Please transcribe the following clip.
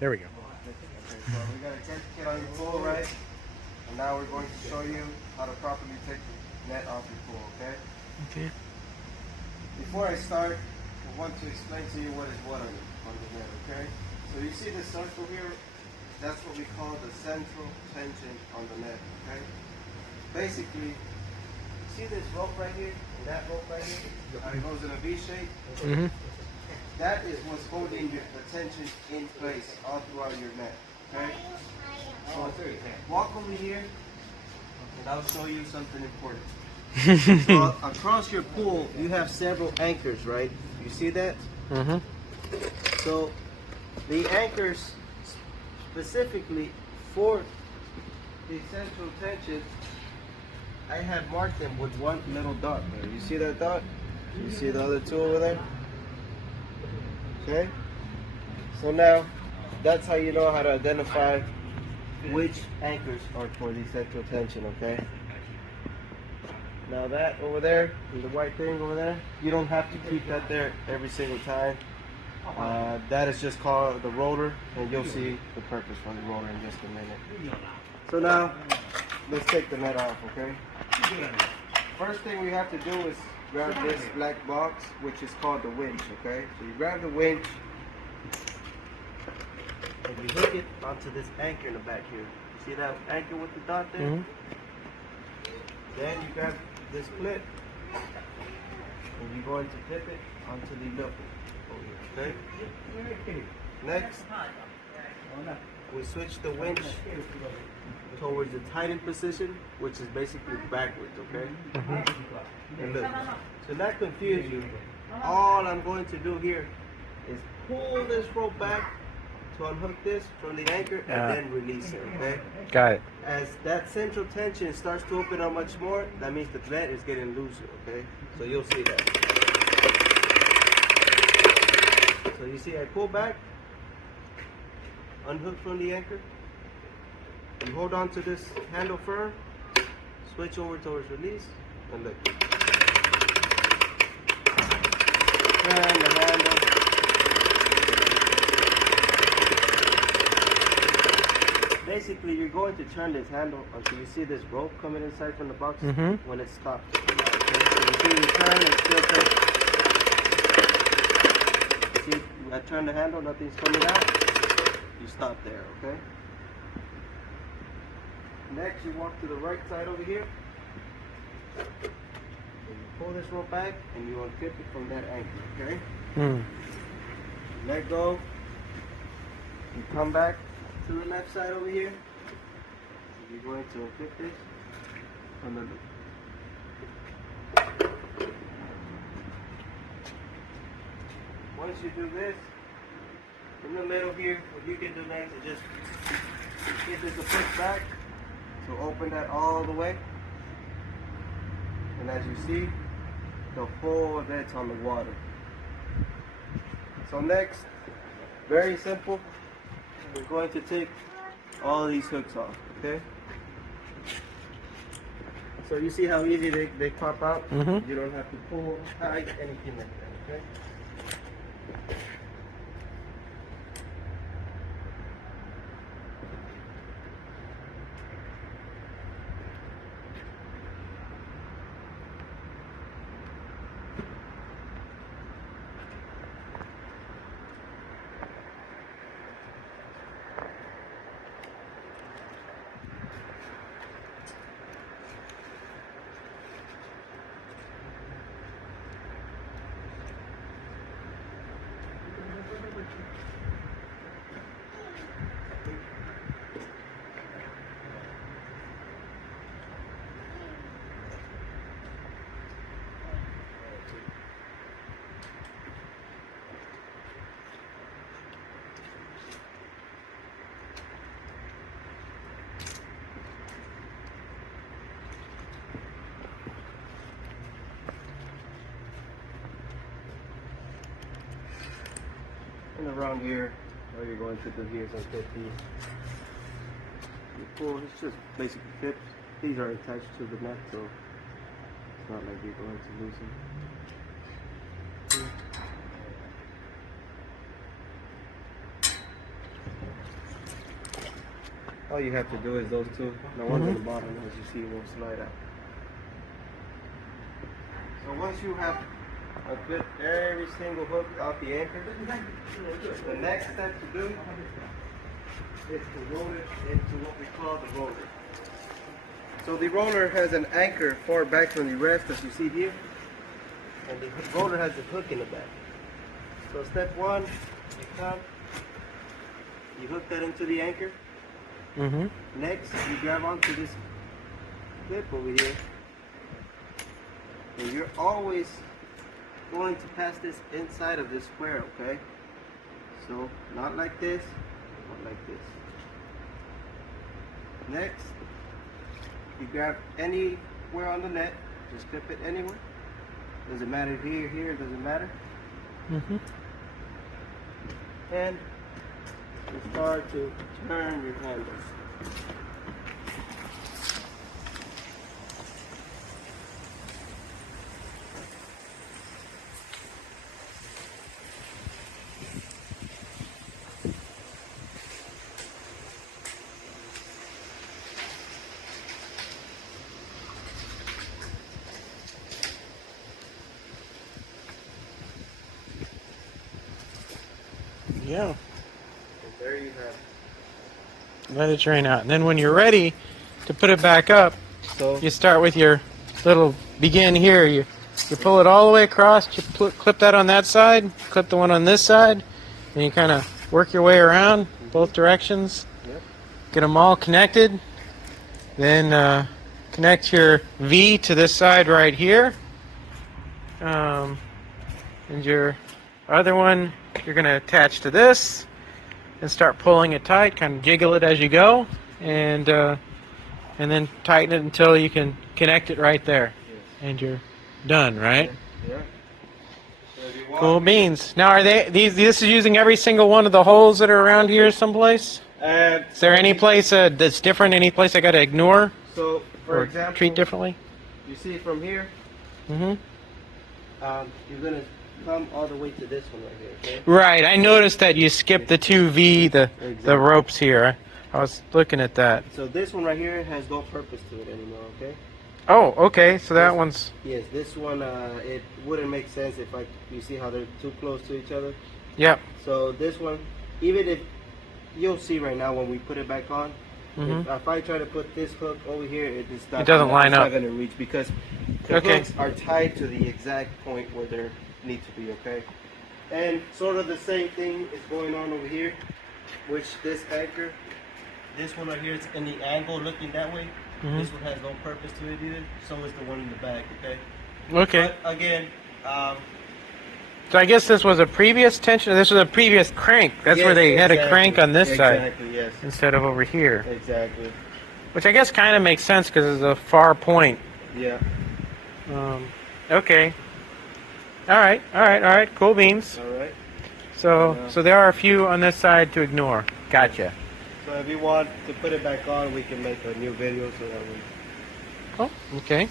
There we go. Okay, so we got a Katchakid on your pool, right? And now we're going to show you how to properly take the net off your pool, okay? Okay. Before I start, I want to explain to you what is what on the net, okay? So you see this circle here? That's what we call the central tension on the net, okay? Basically, see this rope right here? And that rope right here? How it goes in a V shape? Mm-hmm. That is what's holding the tension in place all throughout your net, okay? So walk over here, and I'll show you something important. So across your pool, you have several anchors, right? You see that? Mm-hmm. So the anchors specifically for the central tension, I have marked them with one little dot there. You see that dot? You see the other two over there? Okay? So now, that's how you know how to identify which anchors are for the central tension, okay? Now that over there, the white thing over there, you don't have to keep that there every single time. That is just called the roller, and you'll see the purpose for the roller in just a minute. So now, let's take the net off, okay? First thing we have to do is grab this black box, which is called the winch, okay? So you grab the winch, and you hook it onto this anchor in the back here. You see that anchor with the dot there? Mm-hmm. Then you grab this clip, and you're going to clip it onto the lip over here, okay? Next, we switch the winch towards the tightened position, which is basically backwards, okay? Mm-hmm. And look, to not confuse you, all I'm going to do here is pull this rope back to unhook this from the anchor and then release it, okay? Got it. As that central tension starts to open up much more, that means the thread is getting looser, okay? So you'll see that. So you see I pull back, unhook from the anchor, you hold on to this handle firm, switch over towards release, and look. Turn the handle. Basically, you're going to turn this handle until you see this rope coming inside from the box when it stops. Okay? So you see you turn and still take. You see, I turn the handle, nothing's coming out. You stop there, okay? Next, you walk to the right side over here. And you pull this rope back and you unclip it from that anchor, okay? Mm. Let go. You come back to the left side over here. You're going to unclip this from the loop. Once you do this, in the middle here, what you can do next is just get this a push back. So open that all the way, and as you see, the whole event's on the water. So next, very simple, we're going to take all these hooks off, okay? So you see how easy they pop out? Mm-hmm. You don't have to pull, tight, anything like that, okay? And around here, all you're going to do here is unclip these. You pull, it's just basically clips. These are attached to the net, so it's not like you're going to lose them. all you have to do is those two. The ones on the bottom, as you see, will slide out. So once you have a bit every single hook out the anchor, the next step to do is to roll it into what we call the roller. So the roller has an anchor far back from the rest, as you see here, and the roller has a hook in the back. So step one, you come, you hook that into the anchor. Next, you grab onto this clip over here, and you're always going to pass this inside of this square, okay? So not like this, not like this. Next, you grab anywhere on the net, just clip it anywhere. Doesn't matter here, here, doesn't matter. And you start to turn your handles. Yeah. And there you have it. Let it drain out. And then when you're ready to put it back up, So you start with your little begin here. You pull it all the way across. You clip that on that side. Clip the one on this side. And you kind of work your way around both directions. Yep. Get them all connected. Then connect your V to this side right here. And your other one you're going to attach to this and start pulling it tight, kind of jiggle it as you go, and then tighten it until you can connect it right there. Yes. And you're done, right? Yeah. So if you want, Cool beans. Now, are this is using every single one of the holes that are around here someplace? Is there any place that's different, any place I got to ignore So, for or example, treat differently? you see from here, Mm-hmm. you're gonna come all the way to this one right here. Okay. Right, I noticed that you skipped the 2V, the Exactly. ropes here. I was looking at that. So this one right here has no purpose to it anymore. Okay. Oh, okay, so that one's... Yes, this one it wouldn't make sense if you see how they're too close to each other. Yep. So this one, even if you'll see right now when we put it back on, if I try to put this hook over here, it's not. It doesn't line up. It's not going to reach because the Okay. hooks are tied to the exact point where they need to be. Okay. And sort of the same thing is going on over here, which this anchor, this one right here, it's in the angle looking that way. This one has no purpose to it either. So is the one in the back. Okay. Okay. But again. So I guess this was a previous tension. This was a previous crank. That's where they had a crank on this side Exactly, yes. instead of over here. Exactly. Which I guess kind of makes sense because it's a far point. Yeah. Okay. All right. Cool beans. All right. So there are a few on this side to ignore. Gotcha. So if you want to put it back on, we can make a new video so that we... Oh, okay.